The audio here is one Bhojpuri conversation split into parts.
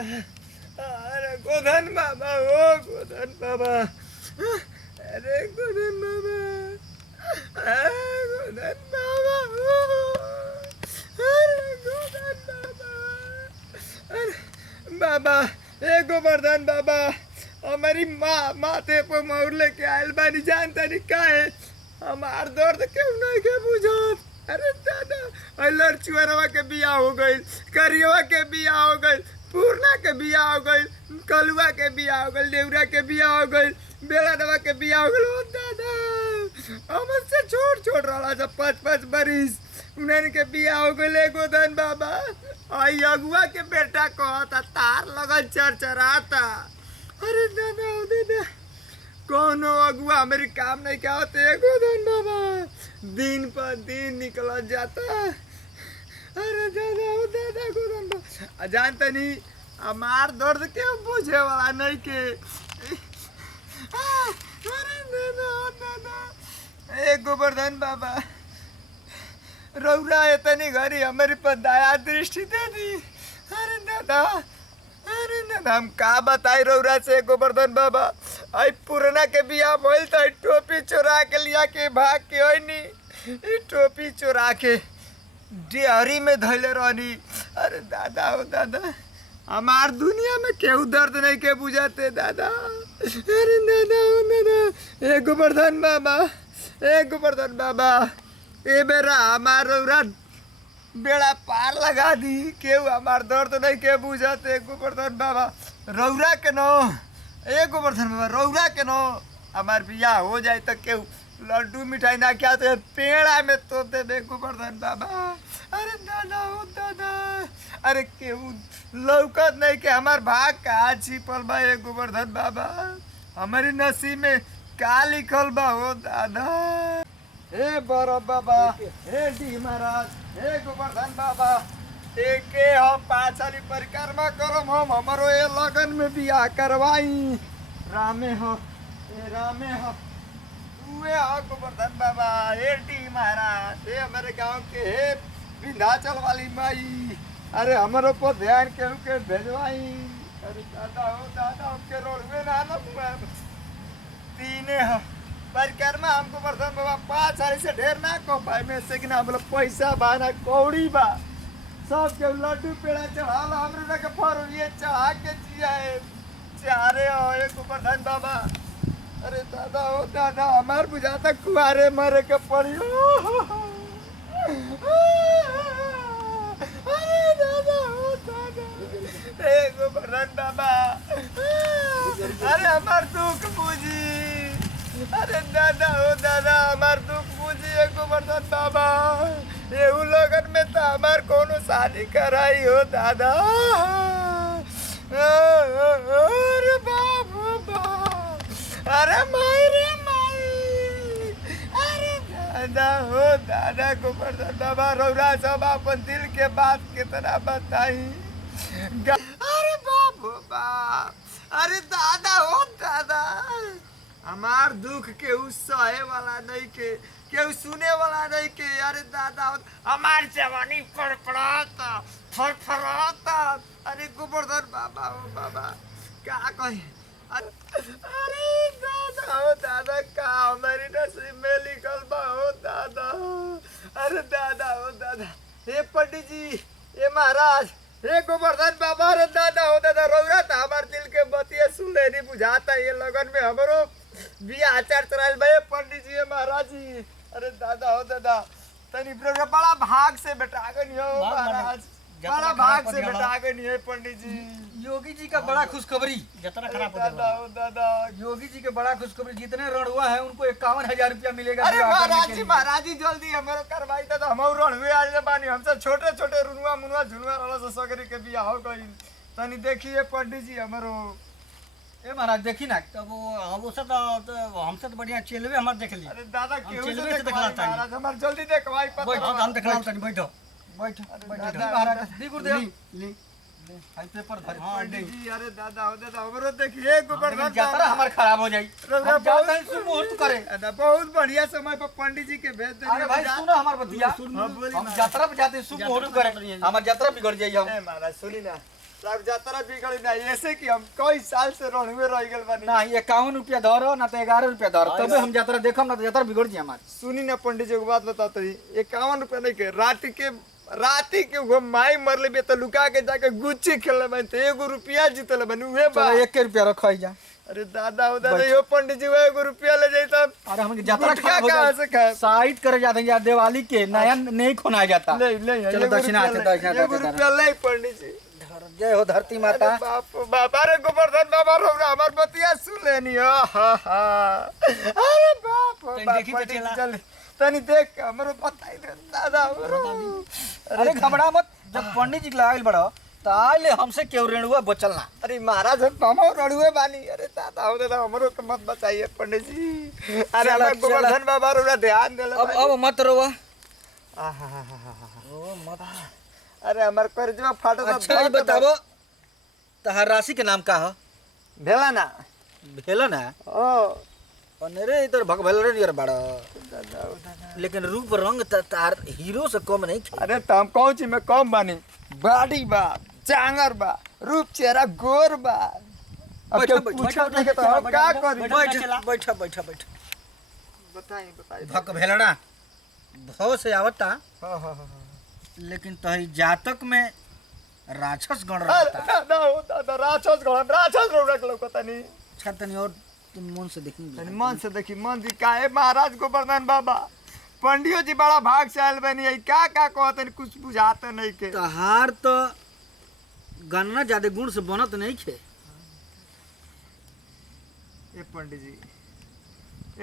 अरे गोधन बाबा, ओ गोधन बाबा, अरे गोधन बाबा, गोधन बाबा, अरे गोधन बाबा, अरे बाबा, ए गोवर्धन बाबा, हमारी माँ माथे पर मोर लेके आयल बानी, जानता नहीं का है हमार दर्द क्यों नहीं के बुझत। अरे दादा लड़चुअरवा के बियाह हो गई, करियवा के बियाह हो गई, पूर्णा के बियाह हो गई, कलुआ के बियाह हो गई, देवरा के बियाह हो गई, बेलाडवा के बियाह हो गई। ओ दादा हमसे छोट छोट रहा जब 5-5 बरिस उन्हें के बियाह हो गई। गोधन बाबा आई अगुआ के बेटा कहता तार लगल चरचराता। अरे दादा ओ दादा कोनो अगुआ मेरी काम नहीं क्या होते गोधन बाबा, दिन पर दिन निकल जाता। अरे दादा ओ दादा गोधन बाबा जानते नहीं हमार दर्द क्यों बुझे वाला नहीं के। अरे दादा ओ दादा ए गोवर्धन बाबा रौरा इतनी घड़ी हमारी पर दया दृष्टि दे दी। अरे दादा हम का बताई रौरा से गोवर्धन बाबा, आई पुराना के बियाह भइल त टोपी चोरा के लिया के भाग के ओइनी, ई टोपी चोरा के डेहरी में धैले रहनी। अरे दादा ओ दादा हमार दुनिया में केहू दर्द नहीं के बुझाते दादा। अरे दादा ओ दादा ए गोवर्धन बाबा, ए गोवर्धन बाबा ए बेरा हमार रौरा बेड़ा पार लगा दी, केहू हमार दर्द नहीं के बुझाते गोवर्धन बाबा। रौरा के नो ए गोवर्धन बाबा रौरा के नो हमार बियाह हो जाए तो केहू लड्डू मिठाई ना क्या तो पेड़ा में तो दे गोवर्धन बाबा। अरे दादा ओ दादा अरे केहू लौकत नहीं के हमार भाग का छिपल बा ए गोवर्धन बाबा, हमारी नसीब में का लिखल बा हो दादा। हे बड़ बाबा, हे डी महाराज, हे गोवर्धन बाबा एके हम 5 साली परिक्रमा करम, हम हमारो ए लगन में बियाह करवाई। रामे हो ए रामे हो उए हो गोवर्धन बाबा, हे डी महाराज, हे हमारे गांव के हे विंध्याचल वाली माई, अरे हमारो पर ध्यान केहू के भेजवाई। अरे दादा हो दादा के रोडवे ना तीने हो परिक्रमा हमको गोवर्धन बाबा 5 साल से ढेर ना को पाए में से कि ना मतलब पैसा बा ना कौड़ी बा, सब के लड्डू पेड़ा चढ़ाला हमरे के फर ये चढ़ा के जिया है चारे हो एक गोवर्धन बाबा। अरे दादा ओ दादा हमार बुझाता कुआरे मरे के पड़ी। अरे दादा ओ दादा ए गोवर्धन बाबा अरे हमार दुख बुझी। अरे दादा ओ दादा हमार दुख बुझी गोवर्धन बाबा, एहू लगन में तो हमार कोनो शादी कराई हो दादा। अरे बाबू अरे माई रे माई, अरे दादा हो दादा गोवर्धन बाबा रौरा सब अपन दिल के बात कितना बताई। अरे बाबू अरे दादा हो दादा हमार दुख केहू सहे वाला नहीं के, केहू सुने वाला नहीं के। अरे दादा हमार जवानी फड़फड़ाता फड़फड़ाता। अरे गोवर्धन बाबा ओ बाबा क्या कहे। अरे दादा हो दादा का हमारी नसीब में लिखल बा हो दादा। अरे दादा हो दादा हे पंडित जी हे महाराज हे गोवर्धन बाबा। अरे दादा हो दादा रौरा था हमार दिल के बतिया सुन लेनी बुझाता ये लगन में हमरो बियाह आचार चलाइल भाई पंडित जी महाराज जी। अरे दादा हो दादा तनी बड़ा भाग से बेटा गनी हो महाराज, बड़ा भाग से बेटा गनी है पंडित जी। योगी जी का बड़ा खुशखबरी जतरा खराब हो दादा हो दादा योगी जी के बड़ा खुशखबरी, जितने रणुआ है उनको 51,000 रुपया मिलेगा। अरे महाराज जी जल्दी हमारो करवाई तो हम रणुए आज बानी, हमसे छोटे छोटे रुनुआ मुनुआ झुनुआ वाला सगरी के बियाह हो गई। तनी देखिए पंडित जी हमारो। ए महाराज देखी ना तब वो सब तो हमसे तो बढ़िया चेलवे हमार देख ली। अरे दादा केहू से देखला महाराज हमार जल्दी देखवाई पता। बैठो हम देखला तनी बैठो बैठो बैठो महाराज दी गुरुदेव ली आई पेपर धर। हां पंडित जी अरे दादा हो दादा हमरो देखिए गोवर्धन यात्रा हमार खराब हो जाई, बहुत सुमुहूर्त करे। बहुत बढ़िया समय पर पंडित जी के भेज दे। अरे भाई सुनो हमार बतिया, हम यात्रा पे जाते शुभ मुहूर्त करे, हमार यात्रा बिगड़ जाई। हम महाराज सुनी ना सब जातरा बिगड़ी ना ऐसे कि हम कई साल से रणुए रह गइल बानी ना 51 रुपया धरो ना तो 11 रुपया धरो तबे हम यात्रा देखम ना तो यात्रा बिगड़ जी हमार। सुनी ना पंडित जी एगो बात बताते ही 51 रुपया नहीं के राती के वो माई मरले बे तो लुका के जाके गुच्ची खेलले बानी तो 1 रुपया जीतले बानी उहे बा। चलो 1 रुपया रखई जा। अरे दादा हो दादा यो पंडित जी वो 1 रुपया ले जाता। अरे हमके यात्रा गुटखा कहाँ से खाए? साइड करे जाते हैं दिवाली के नया नहीं खोना जाता। ले चलो दक्षिणा आते 1 रुपया ले पंडित जी। जय हो धरती माता। अरे बाप बाबा रे गोवर्धन बाबा रो हमार बतिया सुन लेनी अरे बाप देखी तो चला। चल तनी देख हमरो बताई दे दादा अरे घबरा मत जब पंडित जी लाइल बड़ो ताले हमसे क्यों रेणुआ बचल ना। अरे महाराज हम रड़ुए बानी। अरे दादा हो दादा हमरो तो मत बताइए पंडित जी। अरे हमार गोवर्धन बाबा रो ध्यान देले अब मत रोवा। ओ मत। अरे हमार कर्जवा फाटो। अच्छा ये बताओ तहार राशि के नाम का हो? भेला ना भेला ना ओ अनेरे इधर भग भेल रे यार बड़ा दादा हो दादा। लेकिन रूप रंग तार हीरो से कम नहीं खे। अरे तो हम कौन चीज में कम बानी? बाडी बा चांगर बा रूप चेहरा गोर बा। अब बैठो, क्यों बैठो, पूछा बैठो, नहीं के तो बैठो, हम का करी? बैठ बताई भक भेलड़ा भव से आवता हां लेकिन तही जातक में राक्षस गण अरे रहता। दादा हो दादा राक्षस रो रख लो तनी अच्छा तनी और तुम मन से देखी तनी मन से देखी मन दी काहे महाराज गोवर्धन बाबा पंडियो जी बड़ा भाग से आयल बनी है का कहतन कुछ बुझाते नहीं के। तहार तो गन्ना ज्यादा गुण से बनत नहीं खे। ए पंडित जी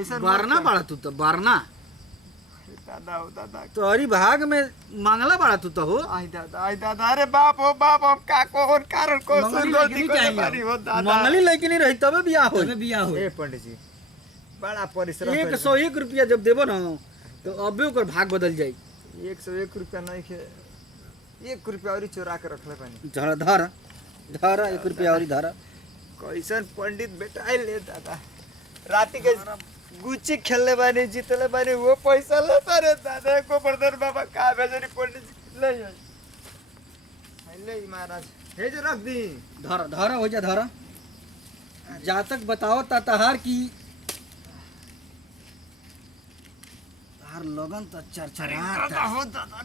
ऐसा बारना बाड़ा तू तो बारना दादा हो दादा। तोहरी भाग में मांगला बाड़ा तू तो हो। आई दादा अरे बाप हो बाप हम का कौन कारण को मंगली गलती लेकिन कर चाहिए। बारी हो दादा। मंगली लेकिन नहीं रही तबे बियाह हो। ए पंडित जी बड़ा परिश्रम 101 रुपया जब देबो ना तो अबे ओकर भाग बदल जाई। 101 रुपया नहीं खे 1 रुपया और चोरा के रखले बानी। धर धर धर 1 रुपया और धर। कैसन पंडित बेटा ले दादा राती के गुच्ची खेलने बानी जीतले बानी वो पैसा लेता रे दादा गोवर्धन बाबा का भेजरी पंडित जी ले ले महाराज भेज रख दी। धर धर हो जा धर। जातक बताओ तहार की तार लगन तो चरचराता। दादा हो दादा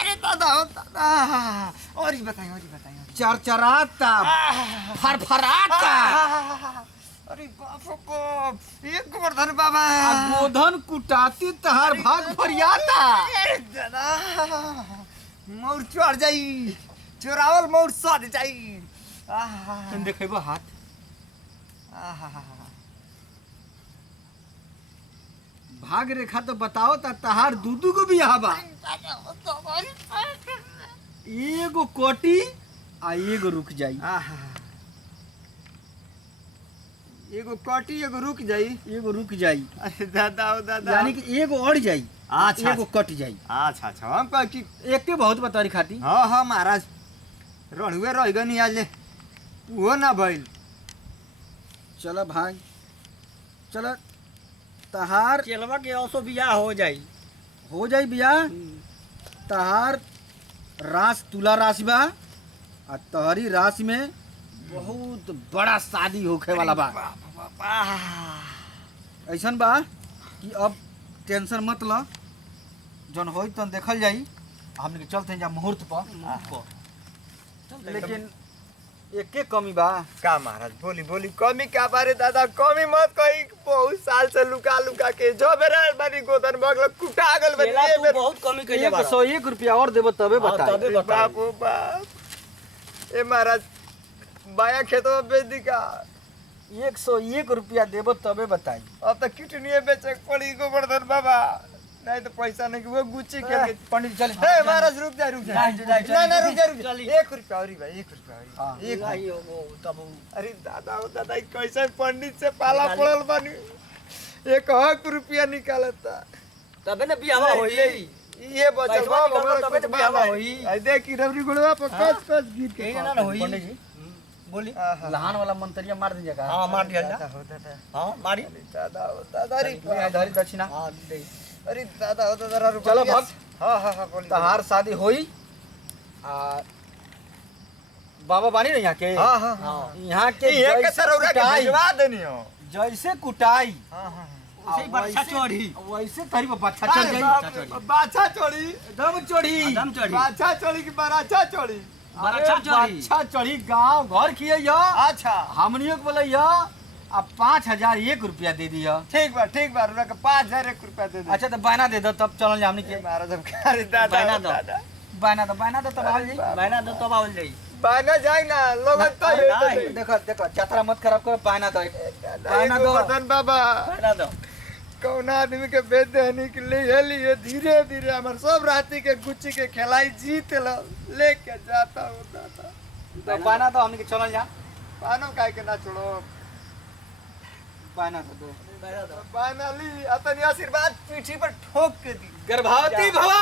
अरे दादा हो दादा और ही बताइए चरचराता फरफराता। अरे बाप रे बाप ये गोवर्धन बाबा गोधन कुटाती तहार भाग फरियाता। अरे दादा मोर चढ़ जाई चोरावल मोर सड़ जाई। तुम देखेबो हाथ भाग रेखा तो बताओ तहार दूदू को भी यहाँ बा। एगो कोटी आ एगो रुक जाई। एगो कटी एगो रुक जाई एगो रुक जाई अरे दादा हो दादा यानी कि एगो अड़ जाई अच्छा एगो कट जाई। अच्छा हम कह कि एक बहुत बतारी खाती। हाँ महाराज रणुए रह गनी आज ले वो ना भइल। चलो भाई चलो तहार चलवा के औसो बियाह हो जाई बियाह। तहार रास तुला राशि बा आ तहरी राशि में बहुत बड़ा शादी होखे वाला बा। ऐसन बा कि अब टेंशन मत ल जौन होई तन देखल जाई। हमने के चलते हैं जा मुहूर्त पर। लेकिन एके कमी बा का महाराज बोली कमी का बारे दादा कमी मत कही बहुत साल से लुका के जो मेरा बानी गोदन बगल कुटा गल बनी केला ये तू मेरे बहुत कमी कइले बा। 101 रुपया और देबो तबे हाँ, बताई। तबे बताई। बाप ओ बाप ए महाराज बाया खेतवा बेच दी का 101 रुपया देबो तबे बताई। अब तो किटनिए बेचे के पड़ी गोवर्धन बाबा नहीं तो पैसा नहीं कि वो गुच्ची खेल के पंडित चल हे महाराज रुक जा ना रुक जा चली। 1 रुपया और भाई 1 रुपया हाँ। और एक भाई वो तब अरे दादा हो दादा ई कैसे पंडित से पाला पड़ल बानी 1 रुपया निकालता तबे न बियाह होई। ये बचल पैसवा बा निकालबा हमरा तबे तो बियाह होई। आई देख रबरी गुड़वा पर कस गीत के कहीं ना होई। पंडित जी बोली लहान वाला मंतरिया मार दीजिए का। हां मार दिया जा। दादा हो दादा हां मारी। दादा हो दादा रे धरी दक्षिणा। हां दे अरे दादा हो दादा रुपया चलो भक्त। हां बोली तहार शादी होई आ बाबा बानी ना यहाँ के हाँ हाँ हाँ यहाँ के ये के जैसे तरौरा के कुटाई- भिजवा देनी हो जैसे कुटाई हाँ हाँ उसे ही बरछा चढ़ी वैसे तरी पर बाछा चढ़ अरे जाई बाप रे, बाछा चढ़ी दम चढ़ी दम चढ़ी बाछा चढ़ी कि बराछा चढ़ी बरछा चढ़ी बाछा चढ़ी गांव घर किए यो अच्छा हमनियो के बोले यो अब 5001 रुपया दे दियो ठीक बा रुना के 5001 रुपया दे दे अच्छा तो बायना दे दो तब चल जा हमनी के महाराज हम खारी दादा बायना दो। दादा बायना दो तब आल जाई बहना दो तब आवल जाई बायना जाए ना लोगन तो नहीं, ये नहीं। देखो देखो यात्रा मत खराब करो बायना दो बायना दो गोवर्धन बाबा बहना दो कौन आदमी के बेच देनी के लिए धीरे धीरे हमार सब राती के गुच्ची के खिलाई जीत लो लेके जाता हूँ दादा तो बायना दो हमनी के चल जा पानो काय के ना छोड़ो बायना दो बहना दो बायना ली अपनी आशीर्वाद पीठी पर ठोक के दी गर्भवती भवा